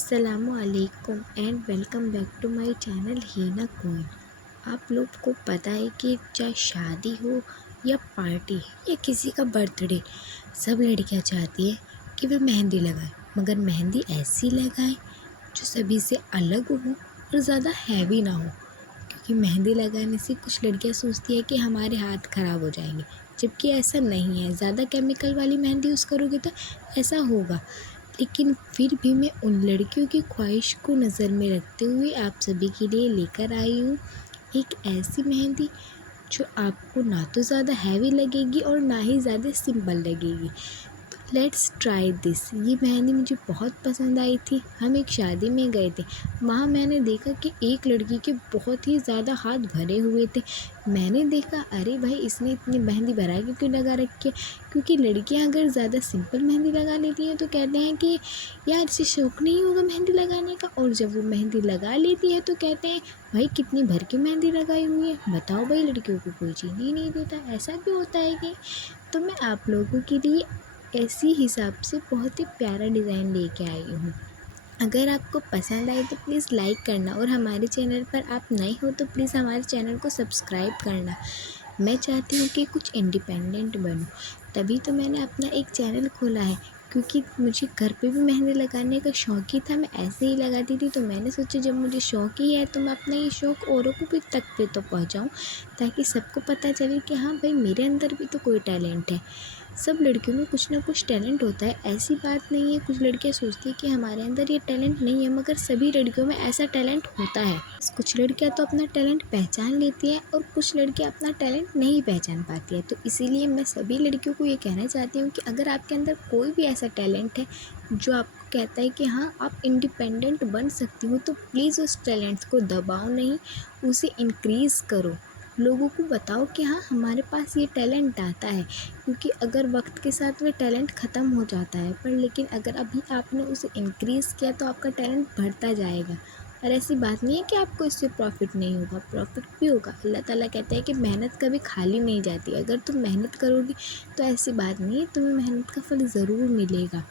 अस्सलामुअलैकुम and welcome back to my channel Heena Koin. आप लोग को पता है कि चाहे शादी हो या पार्टी या किसी का बर्थडे, सब लड़कियां चाहती है कि वह मेहंदी लगाए, मगर मेहंदी ऐसी लगाए जो सभी से अलग हो और ज़्यादा हैवी ना हो। क्योंकि मेहंदी लगाने से कुछ लड़कियां सोचती है कि हमारे हाथ ख़राब हो जाएंगे, जबकि ऐसा नहीं है। ज़्यादा केमिकल वाली मेहंदी यूज़ करोगे तो ऐसा होगा। लेकिन फिर भी मैं उन लड़कियों की ख्वाहिश को नज़र में रखते हुए आप सभी के लिए लेकर आई हूँ एक ऐसी मेहंदी जो आपको ना तो ज़्यादा हैवी लगेगी और ना ही ज़्यादा सिंपल लगेगी। Let's try this. ये मेहंदी मुझे बहुत पसंद आई थी। हम एक शादी में गए थे, वहाँ मैंने देखा कि एक लड़की के बहुत ही ज़्यादा हाथ भरे हुए थे। मैंने देखा, अरे भाई, इसने इतनी मेहंदी भरा के क्यों लगा रखी है? क्योंकि लड़कियां अगर ज़्यादा सिंपल मेहंदी लगा लेती हैं तो कहते हैं कि यार, इसे शौक़ नहीं होगा मेहंदी लगाने का, और जब वो मेहंदी लगा लेती है तो कहते हैं भाई कितनी भर की मेहंदी लगाई हुई है। बताओ भाई, लड़कियों को कोई चीज़ ही नहीं देता, ऐसा क्यों होता है कि? तो मैं आप लोगों के लिए ऐसी हिसाब से बहुत ही प्यारा डिज़ाइन लेके आई हूँ। अगर आपको पसंद आए तो प्लीज़ लाइक करना, और हमारे चैनल पर आप नए हो तो प्लीज़ हमारे चैनल को सब्सक्राइब करना। मैं चाहती हूँ कि कुछ इंडिपेंडेंट बनूँ, तभी तो मैंने अपना एक चैनल खोला है। क्योंकि मुझे घर पे भी मेहंदी लगाने का शौक़ ही था, मैं ऐसे ही लगाती थी। तो मैंने सोचा जब मुझे शौक़ ही है तो मैं अपना ये शौक़ औरों को भी तक पे तो पहुँचाऊँ, ताकि सबको पता चले कि हाँ भाई, मेरे अंदर भी तो कोई टैलेंट है। सब लड़कियों में कुछ ना कुछ टैलेंट होता है, ऐसी बात नहीं है। कुछ लड़कियां सोचती हैं कि हमारे अंदर ये टैलेंट नहीं है, मगर सभी लड़कियों में ऐसा टैलेंट होता है। कुछ लड़कियां तो अपना टैलेंट पहचान लेती हैं और कुछ लड़कियां अपना टैलेंट नहीं पहचान पाती है। तो इसीलिए मैं सभी लड़कियों को ये कहना चाहती हूँ कि अगर आपके अंदर कोई भी ऐसा टैलेंट है जो आपको कहता है कि हाँ, आप इंडिपेंडेंट बन सकती हो, तो प्लीज़ उस टैलेंट को दबाओ नहीं, उसे इंक्रीज़ करो। लोगों को बताओ कि हाँ, हमारे पास ये टैलेंट आता है। क्योंकि अगर वक्त के साथ वो टैलेंट ख़त्म हो जाता है, पर लेकिन अगर अभी आपने उसे इंक्रीज़ किया तो आपका टैलेंट बढ़ता जाएगा। और ऐसी बात नहीं है कि आपको इससे प्रॉफिट नहीं होगा, प्रॉफिट भी होगा। अल्लाह ताला कहता है कि मेहनत कभी खाली नहीं जाती। अगर तुम मेहनत करोगी तो ऐसी बात नहीं है, तुम्हें मेहनत का फल ज़रूर मिलेगा।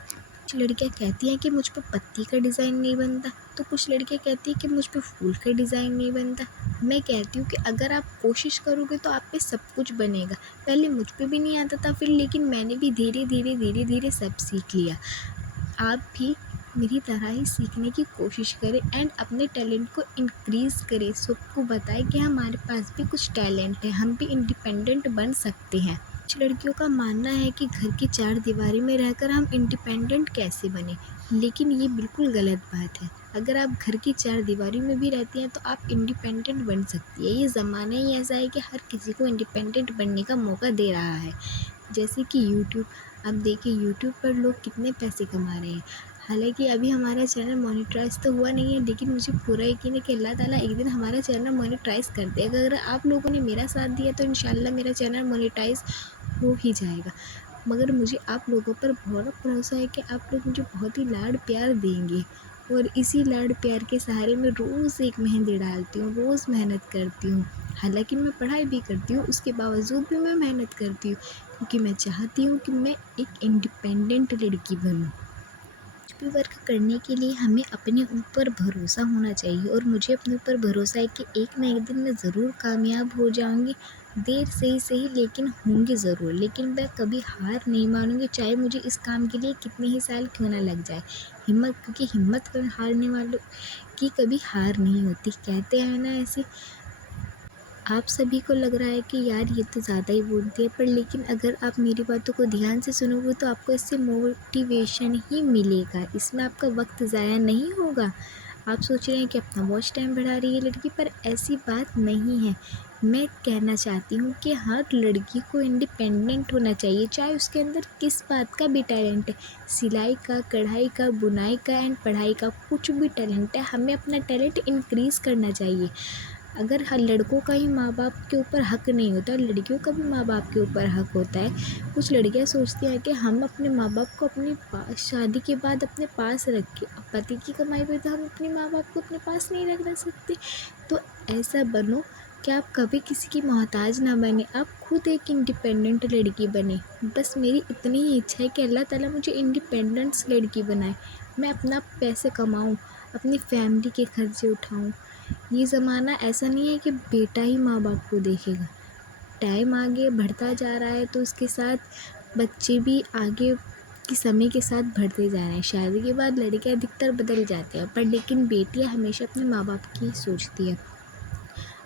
कुछ लड़कियाँ कहती हैं कि मुझ पे पत्ती का डिज़ाइन नहीं बनता, तो कुछ लड़कियाँ कहती हैं कि मुझ पे फूल का डिज़ाइन नहीं बनता। मैं कहती हूँ कि अगर आप कोशिश करोगे तो आप पे सब कुछ बनेगा। पहले मुझ पे भी नहीं आता था, फिर लेकिन मैंने भी धीरे धीरे सब सीख लिया। आप भी मेरी तरह ही सीखने की कोशिश करें एंड अपने टैलेंट को इंक्रीज़ करें। सबको बताएं कि हमारे पास भी कुछ टैलेंट है, हम भी इंडिपेंडेंट बन सकते हैं। कुछ लड़कियों का मानना है कि घर की चार दीवारी में रहकर हम इंडिपेंडेंट कैसे बने, लेकिन ये बिल्कुल गलत बात है। अगर आप घर की चार दीवारी में भी रहती हैं तो आप इंडिपेंडेंट बन सकती है। ये ज़माना ही ऐसा है कि हर किसी को इंडिपेंडेंट बनने का मौका दे रहा है। जैसे कि यूट्यूब, आप देखिए यूट्यूब पर लोग कितने पैसे कमा रहे हैं। हालांकि अभी हमारा चैनल मोनेटाइज तो हुआ नहीं है, लेकिन मुझे पूरा यकीन है कि अल्लाह ताला एक दिन हमारा चैनल मोनेटाइज कर देगा। अगर आप लोगों ने मेरा साथ दिया तो इंशाल्लाह मेरा चैनल मोनेटाइज हो ही जाएगा। मगर मुझे आप लोगों पर बहुत भरोसा है कि आप लोग मुझे बहुत ही लाड प्यार देंगे, और इसी लाड प्यार के सहारे मैं रोज़ एक मेहंदी डालती हूँ, रोज़ मेहनत करती हूँ। हालांकि मैं पढ़ाई भी करती हूँ, उसके बावजूद भी मैं मेहनत करती हूँ, क्योंकि मैं चाहती हूँ कि मैं एक इंडिपेंडेंट लड़की बनूँ। कुछ भी वर्क करने के लिए हमें अपने ऊपर भरोसा होना चाहिए, और मुझे अपने ऊपर भरोसा है कि एक ना एक दिन मैं ज़रूर कामयाब हो जाऊंगी। देर से ही सही, लेकिन होंगी ज़रूर। लेकिन मैं कभी हार नहीं मानूंगी, चाहे मुझे इस काम के लिए कितने ही साल क्यों ना लग जाए। हिम्मत, क्योंकि हिम्मत कर हारने वालों की कभी हार नहीं होती, कहते हैं ना ऐसे। आप सभी को लग रहा है कि यार ये तो ज़्यादा ही बोलती है, पर लेकिन अगर आप मेरी बातों को ध्यान से सुनोगे तो आपको इससे मोटिवेशन ही मिलेगा, इसमें आपका वक्त ज़ाया नहीं होगा। आप सोच रहे हैं कि अपना वॉच टाइम बढ़ा रही है लड़की, पर ऐसी बात नहीं है। मैं कहना चाहती हूँ कि हर लड़की को इंडिपेंडेंट होना चाहिए, चाहे उसके अंदर किस बात का भी टैलेंट है। सिलाई का, कढ़ाई का, बुनाई का एंड पढ़ाई का, कुछ भी टैलेंट है, हमें अपना टैलेंट इंक्रीज़ करना चाहिए। अगर हर लड़कों का ही माँ बाप के ऊपर हक नहीं होता, लड़कियों का भी माँ बाप के ऊपर हक होता है। कुछ लड़कियां सोचती हैं कि हम अपने माँ बाप को अपने पास, शादी के बाद अपने पास रखें। अब पति की कमाई पे तो हम अपने माँ बाप को अपने पास नहीं रख सकते। तो ऐसा बनो कि आप कभी किसी की मोहताज ना बने, आप खुद एक इंडिपेंडेंट लड़की बने। बस मेरी इतनी ही इच्छा है कि अल्लाह ताला मुझे इंडिपेंडेंस लड़की बनाए। मैं अपना पैसे कमाऊँ, अपनी फैमिली के खर्चे उठाऊँ। ये ज़माना ऐसा नहीं है कि बेटा ही माँ बाप को देखेगा। टाइम आगे बढ़ता जा रहा है तो उसके साथ बच्चे भी आगे के समय के साथ बढ़ते जा रहे हैं। शादी के बाद लड़कियां अधिकतर बदल जाती हैं, पर लेकिन बेटियां हमेशा अपने माँ बाप की सोचती है।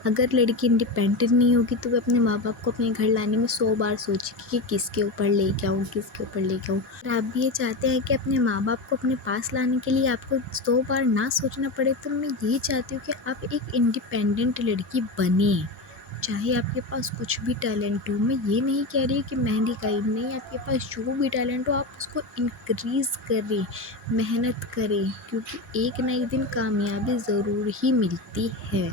अगर लड़की इंडिपेंडेंट नहीं होगी तो वो अपने माँ बाप को अपने घर लाने में 100 बार सोचेगी कि किसके ऊपर लेके आऊँ, किसके ऊपर लेके आऊँ। और आप भी ये चाहते हैं कि अपने माँ बाप को अपने पास लाने के लिए आपको 100 बार ना सोचना पड़े, तो मैं यही चाहती हूँ कि आप एक इंडिपेंडेंट लड़की बने। चाहे आपके पास कुछ भी टैलेंट हो, मैं ये नहीं कह रही कि मेहंदी का ही नहीं, आपके पास जो भी टैलेंट हो आप उसको इंक्रीज़ करें, मेहनत करें, क्योंकि एक ना एक दिन कामयाबी ज़रूर ही मिलती है।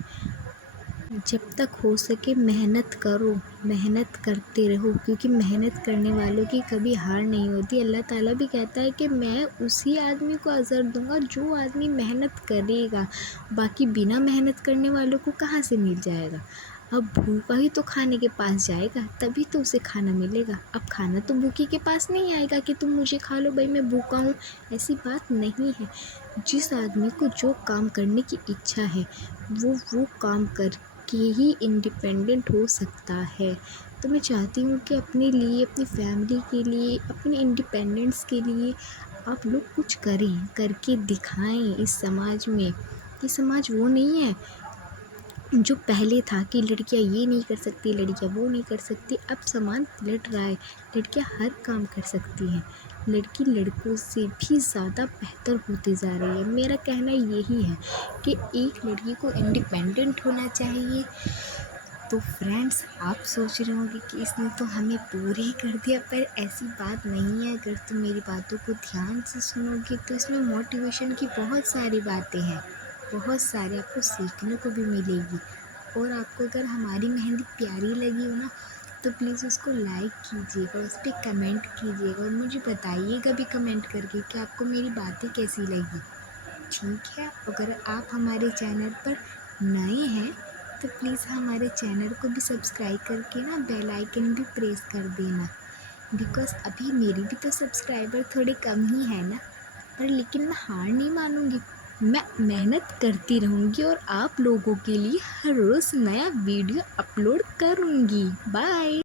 जब तक हो सके मेहनत करो, मेहनत करते रहो, क्योंकि मेहनत करने वालों की कभी हार नहीं होती। अल्लाह ताला भी कहता है कि मैं उसी आदमी को अज़र दूँगा जो आदमी मेहनत करेगा, बाकी बिना मेहनत करने वालों को कहाँ से मिल जाएगा। अब भूखा ही तो खाने के पास जाएगा, तभी तो उसे खाना मिलेगा। अब खाना तो भूखे के पास नहीं आएगा कि तुम मुझे खा लो भाई मैं भूखा हूँ, ऐसी बात नहीं है। जिस आदमी को जो काम करने की इच्छा है वो काम कर के ही इंडिपेंडेंट हो सकता है। तो मैं चाहती हूँ कि अपने लिए, अपनी फैमिली के लिए, अपने इंडिपेंडेंस के लिए आप लोग कुछ करें, करके दिखाएं इस समाज में। ये समाज वो नहीं है जो पहले था कि लड़कियां ये नहीं कर सकती, लड़कियां वो नहीं कर सकती। अब समाज पलट रहा है, लड़कियां हर काम कर सकती हैं। लड़की लड़कों से भी ज़्यादा बेहतर होती जा रही है। मेरा कहना यही है कि एक लड़की को इंडिपेंडेंट होना चाहिए। तो फ्रेंड्स, आप सोच रहे होंगे कि इसने तो हमें पूरे ही कर दिया, पर ऐसी बात नहीं है। अगर तुम मेरी बातों को ध्यान से सुनोगे तो इसमें मोटिवेशन की बहुत सारी बातें हैं, बहुत सारे आपको सीखने को भी मिलेगी। और आपको अगर हमारी मेहंदी प्यारी लगी हो ना, तो प्लीज़ उसको लाइक कीजिएगा, उस पर कमेंट कीजिएगा और मुझे बताइएगा भी कमेंट करके कि आपको मेरी बातें कैसी लगी। ठीक है, अगर आप हमारे चैनल पर नए हैं तो प्लीज़ हमारे चैनल को भी सब्सक्राइब करके ना बेल आइकन भी प्रेस कर देना, बिकॉज़ अभी मेरी भी तो सब्सक्राइबर थोड़े कम ही है ना। पर लेकिन मैं हार नहीं मानूंगी, मैं मेहनत करती रहूँगी और आप लोगों के लिए हर रोज़ नया वीडियो अपलोड करूँगी। बाय।